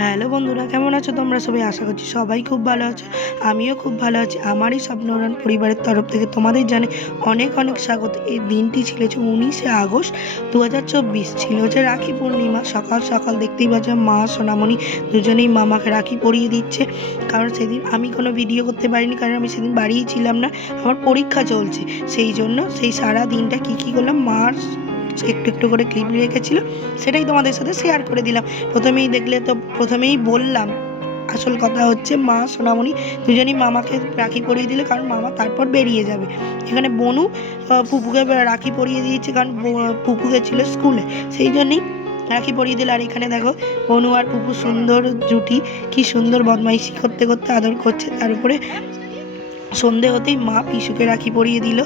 Hello বন্ধুরা, কেমন আছো তোমরা সবাই? আশা করছি সবাই খুব ভালো আছো। আমিও খুব ভালো আছি। আমারই স্বপ্নরান পরিবারের তরফ থেকে তোমাদের জানে অনেক অনেক স্বাগত। এই দিনটি ছিল যে 19শে আগস্ট 2024 ছিল যে রাখি পূর্ণিমা। সকাল সকাল দেখতেই পাচ্ছ মা সোনামণি দুজনেই মামাকে রাখি পরিয়ে দিচ্ছে। কারণ সেদিন আমি কোনো ভিডিও করতে পারিনি, কারণ আমি সেদিন বাড়িই ছিলাম না, আমার পরীক্ষা চলছে। সেই জন্য সেই সারা দিনটা কী করলাম, মার একটু একটু করে ক্লিপ রেখেছিল, সেটাই তোমাদের সাথে শেয়ার করে দিলাম। প্রথমেই দেখলে তো, প্রথমেই বললাম আসল কথা হচ্ছে মা সোনামণি দুজনেই মামাকে রাখি পরিয়ে দিলে, কারণ মামা তারপর বেরিয়ে যাবে। এখানে বনু পুপুকে রাখি পরিয়ে দিয়েছে, কারণ পুপুকে ছিল স্কুলে, সেই জন্যই রাখি পরিয়ে দিল। আর এখানে দেখো বনু আর পুপু সুন্দর জুটি, কি সুন্দর বদমাইশি করতে করতে আদর করছে। তার উপরে সন্ধে হতেই মা পিসুকে রাখি পরিয়ে দিল।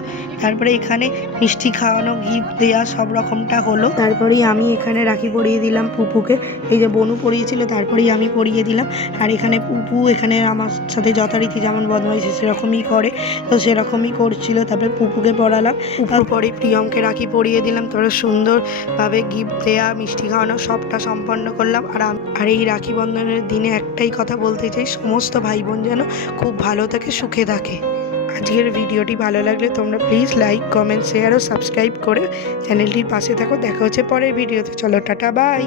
তারপরে এখানে মিষ্টি খাওয়ানো, গিফট দেওয়া, সব রকমটা হলো। তারপরেই আমি এখানে রাখি পরিয়ে দিলাম পুপুকে। এই যে বনু পরিয়েছিল, তারপরেই আমি পরিয়ে দিলাম। আর এখানে পুপু এখানে আমার সাথে যথারীতি যেমন বদমাইশি সেরকমই করে, তো সেরকমই করছিল। তারপরে পুপুকে পরালাম, তারপরে প্রিয়মকে রাখি পরিয়ে দিলাম। তারপরে সুন্দরভাবে গিফট দেওয়া, মিষ্টি খাওয়ানো সবটা সম্পন্ন করলাম। আর এই রাখি বন্ধনের দিনে একটাই কথা বলতে চাই, সমস্ত ভাই বোন যেন খুব ভালো থাকে, সুখে থাকে। আজকের ভিডিওটি ভালো লাগলে তোমরা প্লিজ লাইক, কমেন্ট, শেয়ার ও সাবস্ক্রাইব করে চ্যানেলটির পাশে থাকো। দেখা হচ্ছে পরের ভিডিওতে। চলো টাটা, বাই।